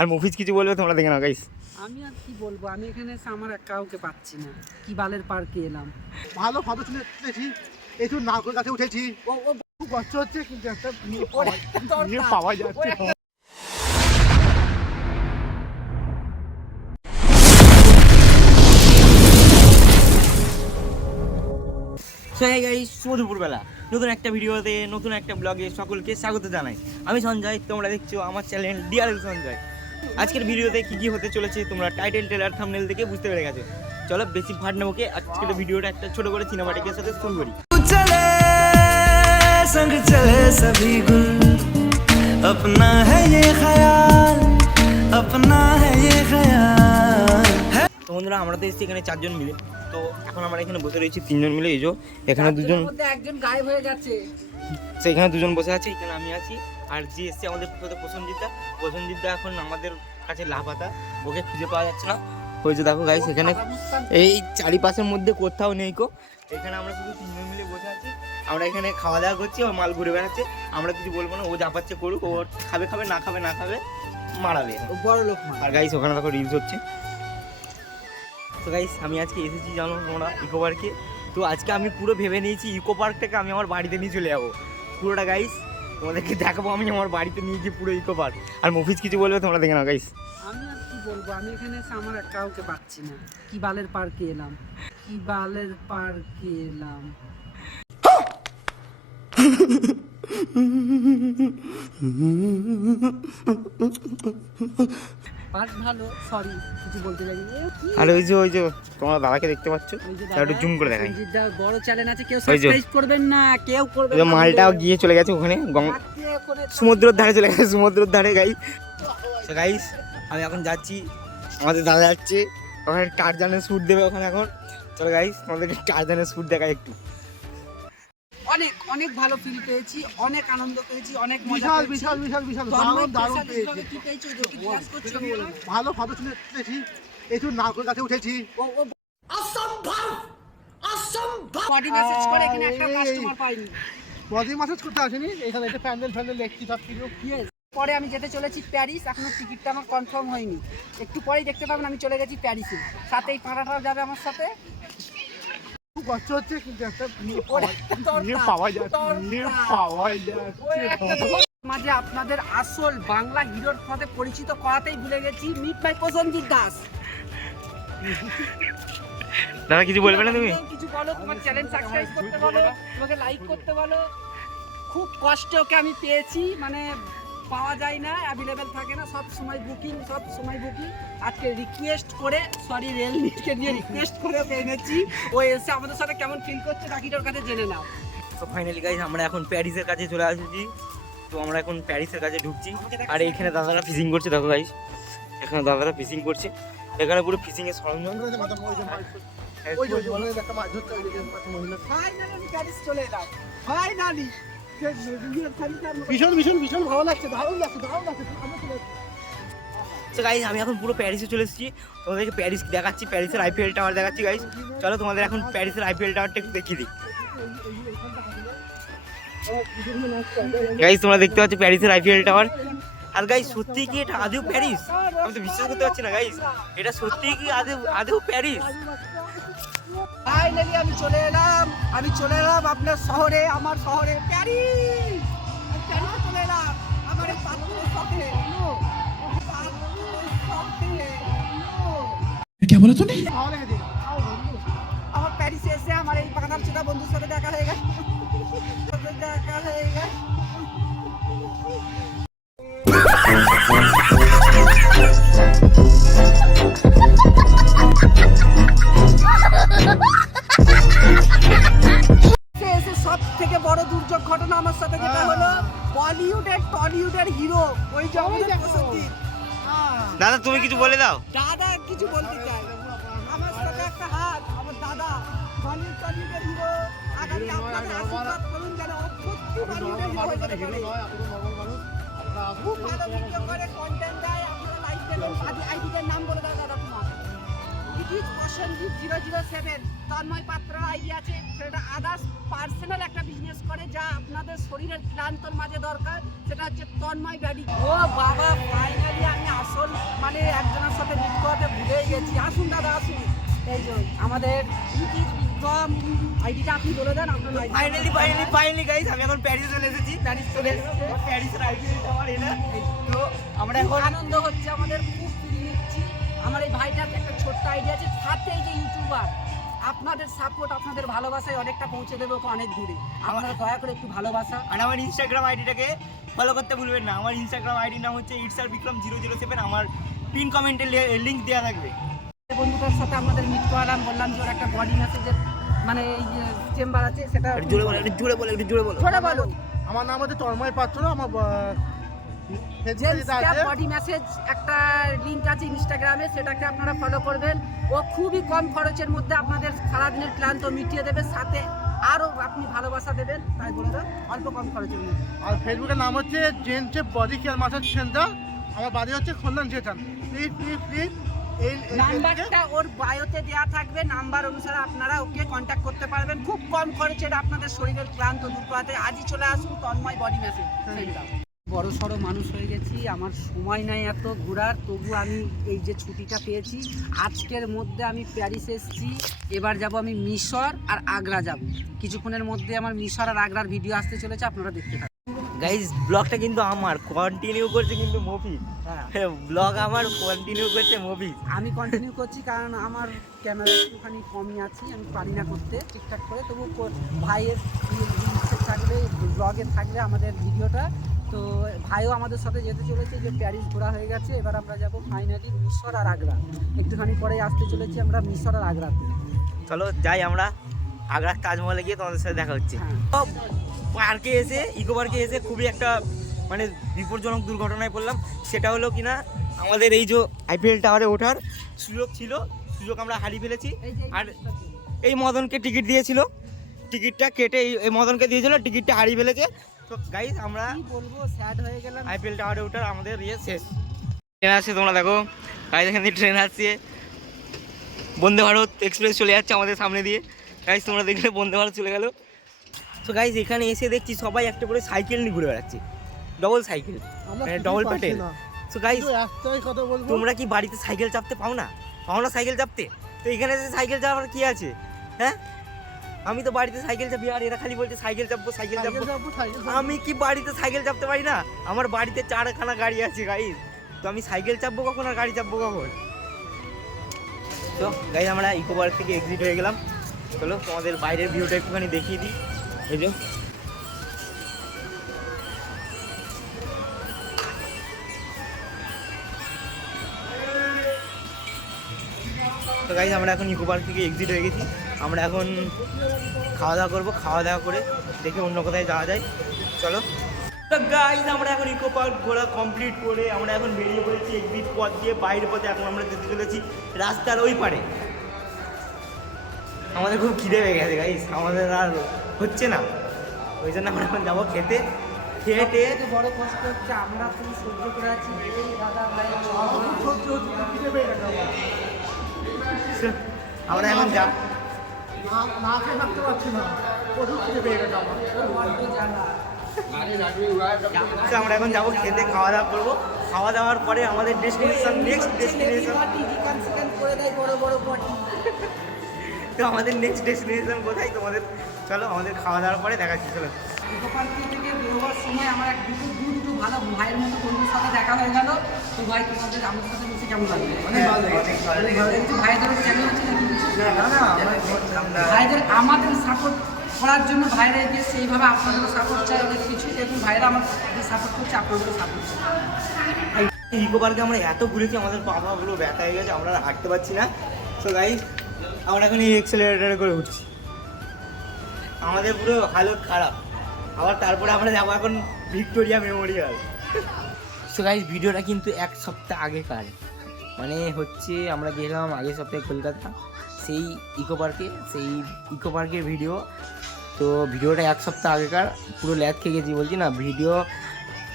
আর movies কিছু বলবে তোমরা দেখে নাও গাইস আমি আর কি বলব? আমি এখানে এসে আমার এক কাউকে পাচ্ছি না। কি বালের পার্কে এলাম। ভালো ফটো তুলে তুলেছি। এই তো নারকল গাছে উঠেছি। ও ও খুব কষ্ট হচ্ছে কিন্তু একটা পাওয়া- নিয়ে পাওয়া যাচ্ছে। সো হ্যাঁ শুভ দুপুরবেলা। নতুন একটা ভিডিওতে নতুন একটা ব্লগে সকলকে স্বাগত জানাই। আমি সঞ্জয় তোমরা দেখছ আমার চ্যানেল ডিআরএল সঞ্জয়। আজকের ভিডিওতে কি কি হতে চলেছে তোমরা টাইটেল টেলার থাম্বনেল থেকে বুঝতে পেরে গেছো চলো বেশি ফাট নেবোকে আজকের ভিডিওটা একটা ছোট করে সিনেমাটিকের সাথে শুরু করি चले संग चले सभी गुल अपना है ये ख्याल अपना है ये ख्याल है তো বন্ধুরা আমরা তো এসেছি এখানে চারজন মিলে। তো এখন আমরা এখানে বসে রয়েছি তিনজন মিলে। এই যে এখানে দুজন একজন গায়েব হয়ে তো এখানে দুজন বসে আছে এখানে আমি আছি। আর যে এসছে আমাদের সাথে প্রসঞ্জিতা প্রসঞ্জিতা এখন আমাদের কাছে লাফাতা। ওকে খুঁজে পাওয়া যাচ্ছে না। হয়েছে দেখো গাইস এখানে এই চারিপাশের মধ্যে কোথাও নেই কো। এখানে আমরা শুধু তিনজন মিলে বসে আছি। আমরা এখানে খাওয়া দাওয়া করছি ও মাল ঘুরে বেড়াচ্ছে। আমরা কিছু বলব না ও যা পাচ্ছে করুক ও খাবে খাবে না খাবে না খাবে মারাবে। বড় লোক আর গাইস ওখানে দেখো রিলস হচ্ছে। তো গাইস আমি আজকে এসেছি জানো তোমরা ইকো পার্কে তো আজকে আমি পুরো ভেবে নিয়েছি ইকো পার্কটাকে আমি আমার বাড়িতে নিয়ে চলে যাব। পুরোটা গাইস তোমাদেরকে দেখাবো আমি আমার বাড়িতে নিয়ে গিয়ে পুরো ইকো পার্ক আর মুভিজ কিছু বলবে তোমরা দেখে নাও গাইস আমি আর কি বলব? আমি এখানে এসে আমার এক কাউকে পাচ্ছি না। কি বালের পার্কে এলাম? কি বালের পার্কে এলাম? পার্ক ভালো সরি কিছু বলতে পারি আর ওই যে ওই যে তোমরা দাদাকে দেখতে পাচ্ছ? একটু জুম করে দেখাই। বড় চ্যানেল আছে কেউ সাবস্ক্রাইব করবেন না কেউ করবেন না। মালটাও গিয়ে চলে গেছে ওখানে সমুদ্রের ধারে চলে গেছে সমুদ্রের ধারে গাই তো গাইস আমি এখন যাচ্ছি আমাদের দাদা যাচ্ছে। ওখানে টারজানের শ্যুট দেবে ওখানে এখন। চলো গাইস তোমাদেরকে টারজানের শ্যুট দেখাই একটু। অনেক অনেক ভালো ফিল পেয়েছি অনেক আনন্দ পেয়েছি অনেক মজা বিশাল বিশাল বিশাল বিশাল দারুণ দারুণ পেয়েছি। কি ভালো ফটো তুলে তুলেছি তো নারকল গাছে উঠেছি। অসম্ভব! অসম্ভব! বডি মেসেজ করে এখানে একটা কাস্টমার পাইনি। বডি মাসাজ করতে আসেনি? এখানে এটা প্যান্ডেল ফ্যান্ডেল দেখছি সব কিছু। Yes. পরে আমি যেতে চলেছি প্যারিস এখনও টিকিটটা আমার কনফার্ম হয়নি। একটু পরেই দেখতে পাবেন আমি চলে গেছি প্যারিসে। সাথে এই পাড়াটাও যাবে আমার সাথে। খুব কষ্ট হচ্ছে কিন্তু একটা নিয়ে পাওয়া- যাচ্ছে নিয়ে পাওয়া যাচ্ছে। মাঝে আপনাদের আসল বাংলা হিরোর সাথে পরিচিত করাতেই ভুলে গেছি মিট বাই প্রসেনজিৎ দাস দাদা কিছু বলবে না তুমি? কিছু বলো তোমার চ্যানেল সাবস্ক্রাইব করতে বলো তোমাকে লাইক করতে বলো। খুব কষ্টে ওকে আমি পেয়েছি মানে পাওয়া যায় না অ্যাভেলেবেল থাকে না সব সময় বুকিং সব সময় বুকিং আজকে রিকোয়েস্ট করে সরি রেল রেলমিটকে নিয়ে রিকোয়েস্ট করে ওকে এনেছি ও এসে আমাদের সাথে কেমন ফিল করছে বাকিটা ওর কাছে জেনে নাও তো ফাইনালি গাইজ আমরা এখন প্যারিসের কাছে চলে আসছি তো আমরা এখন প্যারিসের কাছে ঢুকছি আর এইখানে দাদারা ফিশিং করছে দেখো গাইস এখানে দাদারা ফিশিং করছে এখানে পুরো ফিশিং এর সরঞ্জাম ফাইনালি প্যারিস চলে এলাম ফাইনালি ভীষণ ভীষণ ভীষণ আমি এখন পুরো প্যারিসে চলে এসেছি। তোমাদেরকে প্যারিস দেখাচ্ছি প্যারিসের আইপিএল টাওয়ার দেখাচ্ছি গাইস চলো তোমাদের এখন প্যারিসের আইপিএল টাওয়ারটা একটু দেখিয়ে দিই। গাইস তোমরা দেখতে পাচ্ছ প্যারিসের আইপিএল টাওয়ার আর গাইস সত্যি কি এটা আদেও প্যারিস? আমি তো বিশ্বাস করতে পারছি না গাইস এটা সত্যি কি আদেও আদেও প্যারিস? ফাইনালি আমি চলে এলাম আমি চলে এলাম আপনার শহরে আমার শহরে প্যারিস! আমি প্যারিসে চলে এলাম? আমার আমার প্যারিসে এসে আমার এই বাগানার ছোটা বন্ধুর সাথে দেখা হয়ে গেছে। সাথে দেখা হয়ে গেছে। সব থেকে বড় দুর্যোগ ঘটনা আমার সাথে যেটা হলো বলিউডের টলিউডের হিরো ওই যে আমাদের দাদা তুমি কিছু বলে দাও। দাদা কিছু বলতে চাই। আমার সাথে একটা হাত আমার দাদা বলিউড টলিউডের হিরো আগামী আপনাদের আশীর্বাদ করুন যেন ও বলিউডের হিরো হয়ে খুব ভালো ভিডিও কন্টেন্ট দেয়, আপনারা লাইক দেবেন। আইডিটার নাম বলে দাও দাদা তোমার। It zero zero seven Tanmoy Patra ID আছে। সেটা আদার্স পার্সোনাল একটা বিজনেস করে, যা আপনাদের শরীরের ক্লান্তর মাঝে দরকার। সেটা হচ্ছে তন্ময় ব্যাডি ও বাবা ফাইনালি আমি আসল পেয়েছি আসুন দাদা, আসুন। এই আমাদের বিক্রম আইডিটা আপনি বলে দেন আপনার ফাইনালি ফাইনালি ফাইনালি গাইস আমি এখন প্যারিসে চলে এসেছি। প্যারিস চলে এসেছি। প্যারিসের আইপিএল আমার এটা তো আমরা এখন আনন্দ হচ্ছে আমাদের খুব ফিল নিচ্ছি আমার এই ভাইটার একটা ছোট্ট আইডিয়া আছে। সাথে যে ইউটিউবার আপনাদের সাপোর্ট আপনাদের ভালোবাসায় অনেকটা পৌঁছে দেবে ওকে অনেক দূরে। আপনারা দয়া করে একটু ভালোবাসা। আর আমার ইনস্টাগ্রাম আইডিটাকে ফলো করতে ভুলবেন না। আমার ইনস্টাগ্রাম আইডির নাম হচ্ছে ইটসার বিক্রম জিরো জিরো সেভেন আমার পিন কমেন্টে লিঙ্ক দেওয়া থাকবে। বন্ধুটার সাথে আমাদের মিট করালাম বললাম যে ওর একটা বডি মেসেজের মানে এই চেম্বার আছে সেটা একটু জোরে বলো একটু জোরে বলো একটু জোরে বলো। ছোট বলো। আমার নাম হচ্ছে তন্ময় পাত্র আমার বডি মেসেজ একটা লিংক আছে ইনস্টাগ্রামে সেটাকে আপনারা ফলো করবেন। ও খুবই কম খরচের মধ্যে আপনাদের সারাদিনের ক্লান্ত মিটিয়ে দেবে সাথে আরও আপনি ভালোবাসা দেবেন তাই বলে দাও অল্প কম খরচের মধ্যে। আর ফেসবুকের নাম হচ্ছে জেন্টসে বডি কেয়ার মাসাজ সেন্টার আমার বাড়ি হচ্ছে খন্দান চেতান প্লিজ প্লিজ প্লিজ নাম্বারটা ওর বায়োতে দেওয়া থাকবে নাম্বার অনুসারে আপনারা ওকে কন্ট্যাক্ট করতে পারবেন। খুব কম খরচের আপনাদের শরীরের ক্লান্ত দূর করাতে। আজই চলে আসুন তন্ময় বডি মেসেজ বড় সড়ো মানুষ হয়ে গেছি আমার সময় নাই এত ঘোরার তবু আমি এই যে ছুটিটা পেয়েছি আজকের মধ্যে আমি প্যারিস এসেছি এবার যাব আমি মিশর আর আগ্রা যাব। কিছুক্ষণের মধ্যে আমার মিশর আর আগ্রার ভিডিও আসতে চলেছে আপনারা দেখতে থাকুন। গাইস ব্লগটা কিন্তু আমার কন্টিনিউ করছে কিন্তু মুভি হ্যাঁ। ব্লগ আমার কন্টিনিউ করছে মুভি আমি কন্টিনিউ করছি কারণ আমার ক্যামেরা একটুখানি কমই আছি আমি পারি না করতে ঠিকঠাক করে। তবু ভাইয়ের থাকলে ব্লগে থাকলে আমাদের ভিডিওটা। তো ভাইও আমাদের সাথে যেতে চলেছে যে প্যারিস ঘোরা হয়ে গেছে। এবার আমরা যাব ফাইনালি মিশর আর আগ্রা। একটুখানি পরে আসতে চলেছি আমরা মিশর আর আগ্রাতে। চলো যাই আমরা। আগ্রার তাজমহলে গিয়ে তোমাদের সাথে দেখা হচ্ছে। হ্যাঁ। পার্কে এসে ইকো পার্কে এসে খুবই একটা মানে বিপজ্জনক দুর্ঘটনায় পড়লাম। সেটা হলো কিনা আমাদের এই যে আইপিএল টাওয়ারে ওঠার সুযোগ ছিল সুযোগ আমরা হারিয়ে ফেলেছি। আর এই মদনকে টিকিট দিয়েছিল। টিকিটটা কেটে এই এই মদনকে দিয়েছিল টিকিটটা হারিয়ে ফেলেছে। তো গাইজ আমরা বলব স্যাড হয়ে গেলাম। আইপিএল টাওয়ারে ওঠার আমাদের ইয়ে শেষ। ট্রেন আসছে তোমরা দেখো। গাইজ এখান থেকে ট্রেন আসছে। বন্দে ভারত এক্সপ্রেস চলে যাচ্ছে আমাদের সামনে দিয়ে। গাইজ তোমরা দেখলে বন্দে ভারত চলে গেল। তো গাইজ এখানে এসে দেখছি সবাই একটা করে সাইকেল নিয়ে ঘুরে বেড়াচ্ছে। Double cycle. মানে ডবল প্যাটেল। তো গাইজ একটাই কথা বলব। তোমরা কি বাড়িতে সাইকেল চাপতে পাও না? পাও না সাইকেল চাপতে? তো এখানে এসে সাইকেল চাপার কি আছে? হ্যাঁ? আমি তো বাড়িতে সাইকেল চাপি আর এরা খালি বলছে সাইকেল চাপবো সাইকেল সাইকেল চাপবো। চাপবো, সাইকেল চাপবো। আমি কি বাড়িতে সাইকেল চাপতে পারি না? আমার বাড়িতে চারখানা গাড়ি আছে গাইজ তো আমি সাইকেল চাপবো কখন আর গাড়ি চাপবো কখন? তো গাইজ আমরা ইকো পার্ক থেকে এক্সিট হয়ে গেলাম। চলো, তোমাদের বাইরের ভিউটা একটুখানি দেখিয়ে দিই। এই যে। তো গাইজ আমরা এখন ইকো পার্ক থেকে এক্সিট হয়ে গেছি। আমরা এখন খাওয়া দাওয়া করব। খাওয়া দাওয়া করে দেখে অন্য কোথায় যাওয়া যায়। চলো। তো গাইজ আমরা এখন ইকো পার্ক ঘোরা কমপ্লিট করে আমরা এখন বেরিয়ে পড়েছি এক্সিট পথ দিয়ে। বাইরের পথে এখন আমরা যেতে চলেছি রাস্তার ওই পারে আমাদের খুব খিদে পেয়ে গেছে গাইস আমাদের আর হচ্ছে না ওই জন্য আমরা এখন যাব খেতে খেয়ে টেয়ে বড় কষ্ট হচ্ছে আমরা তুমি সহ্য করে আছি দাদা ভাই সহ্য হচ্ছে খিদে পেয়ে গেছে আমরা এখন যা না- না খেয়ে থাকতে পারছি না প্রচুর খিদে পেয়ে গেছে আমার এখন যাব খেতে খাওয়া দাওয়া করব খাওয়া দাওয়ার পরে আমাদের ডেস্টিনেশন নেক্সট ডেস্টিনেশন করে দেয় বড় বড় তো আমাদের নেক্সট ডেস্টিনেশন কোথায়? তোমাদের চলো আমাদের খাওয়া দাওয়ার পরে দেখাচ্ছি চলো। থেকে বেরোবার সময় আমার এক দুটো দু দুটো ভালো ভাইয়ের মতো বন্ধুর সাথে দেখা হয়ে গেল। তো ভাই তোমাদের আমার সাথে মিশে কেমন লাগবে একটু ভাইদের চ্যানেল নাকি ভাইদের আমাদের সাপোর্ট করার জন্য ভাইরা এগিয়ে সেইভাবে আপনাদেরও সাপোর্ট চাই অনেক কিছু দেখুন ভাইরা আমার সাপোর্ট করছে আপনাদেরও সাপোর্ট চাই ইকো পার্কে আমরা এত ঘুরেছি আমাদের পা পাগুলো ব্যথা হয়ে গেছে আমরা হাঁটতে পারছি না। তো গাইজ আমরা এখন এই এক্সেলারেটারে করে উঠছি। আমাদের পুরো হালত খারাপ। আবার তারপরে আমরা যাব এখন ভিক্টোরিয়া মেমোরিয়াল। সো গাইজ ভিডিওটা কিন্তু এক সপ্তাহ আগেকার মানে হচ্ছে আমরা গেলাম আগের সপ্তাহে কলকাতা, সেই ইকো পার্কে সেই ইকো পার্কের ভিডিও তো ভিডিওটা এক সপ্তাহ আগেকার পুরো ল্যাদ খেয়ে গেছি বলছি না, ভিডিও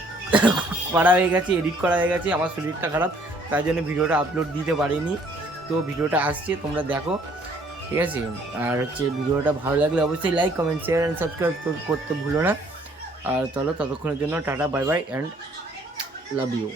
করা হয়ে গেছে এডিট করা হয়ে গেছে, আমার শরীরটা খারাপ তাই জন্য ভিডিওটা আপলোড দিতে পারিনি। তো ভিডিওটা আসছে, তোমরা দেখো, ঠিক আছে? আর হচ্ছে ভিডিওটা ভালো লাগলে অবশ্যই like comment share and subscribe করতে ভুলো না। আর চলো, ততক্ষণের জন্য tata bye bye and love you